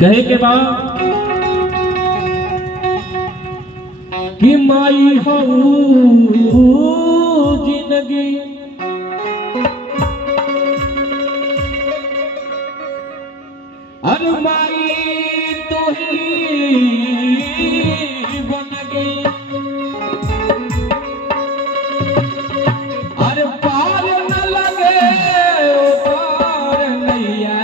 कहे के बाद कि माई हो जिंदगी अरे माई तो ही बन गई। अरे पार न लगे पार नैया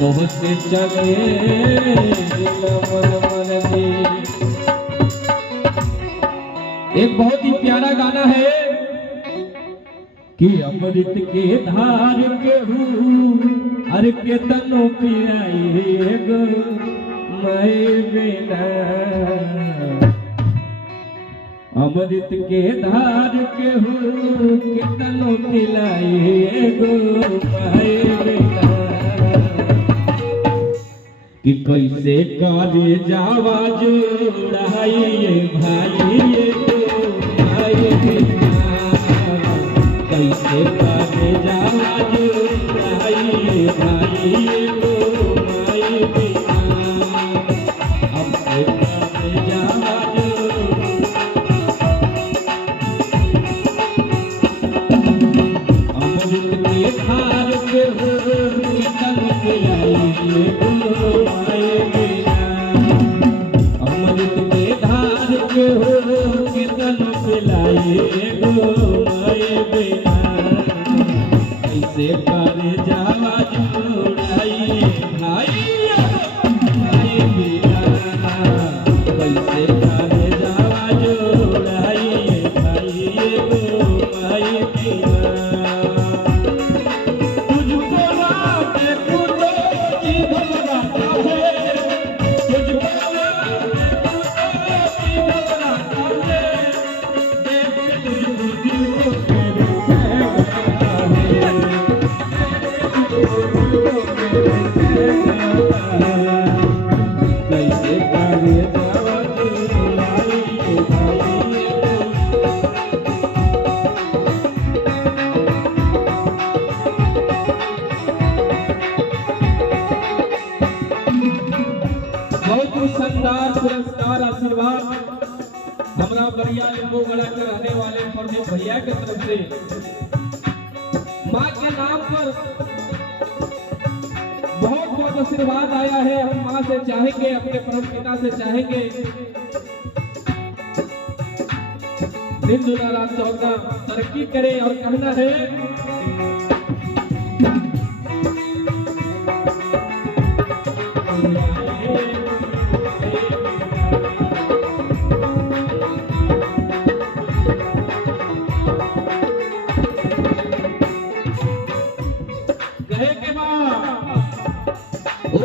तो से चले मन मन दी। एक बहुत ही प्यारा गाना है कि अमृत के धार के हर के तनो पियाई गो मैं बिना। अमृत के धार के तनो पिलाई गो मैं बिना। कि कैसे काले जावा जोड़ाइए भाई भाई बिना। कैसे काले जावा जोड़ाइए भाई भाई बिना। हमसे काले जावा अमृत के धार के तन पिलाइए कैसे कर जावा जोड़ाई भाई भाई बिना। कैसे कर जावा जोड़ाई भाई भाई बिना। तुझको लाके खुदो जीवन बनाता है। तुझको लाके खुदो जीवन बनाता है। देख तुझको जीवन शानदार पुरस्कार आशीर्वाद हमारा बरिया लिंबू गड़ा के रहने वाले प्रदीप भैया की तरफ से माँ के नाम पर बहुत बहुत आशीर्वाद आया है। हम माँ से चाहेंगे, अपने परम पिता से चाहेंगे दिन दुना रात चौदह तरक्की करे। और कहना है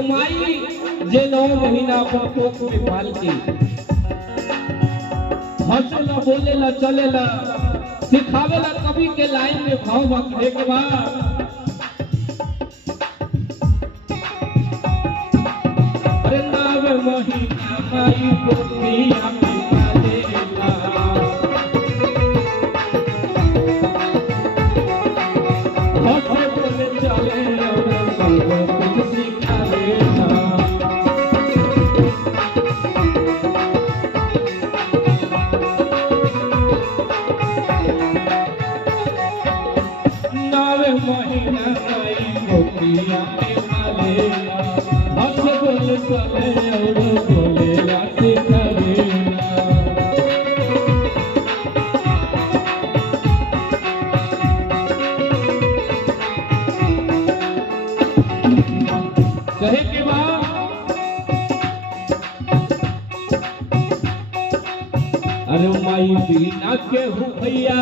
माई जे 9 महीना अपन कोख में पाल के हंसला बोलेला चलेला सिखावेला कवि के लाइन में भाव बखे के बाद अरे 9 महीना माई कोखिया में पालेला। हंसे बोले चलेला सब कुछ सिखावेला। महीना माई कोखिया में पालेला। हंस बोल चले और बोलेला सिखावेला। कहे के बाद अरे माई बिना के हो भैया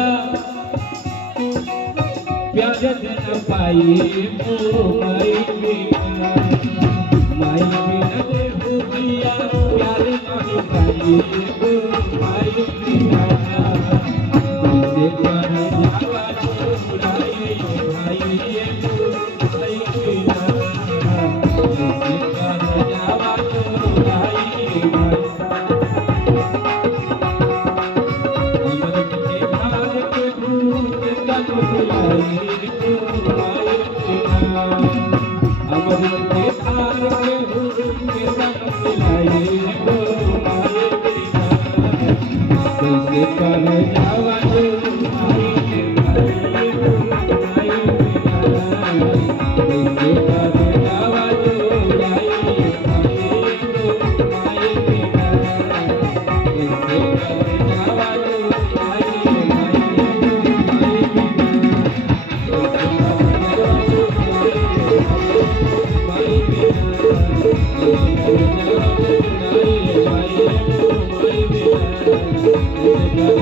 प्यार देना पाई माई बिना। माई बिना दे हो भैया प्यार नहीं पाई माई बिना। कैसे कर जावा जोड़ाई भाई भाई बिना। कैसे कर जावा जोड़ाई भाई। अमृत के धार के तन पिलाई जावा जो आई के भाई आई कैसे कर जावा जो आई Thank you.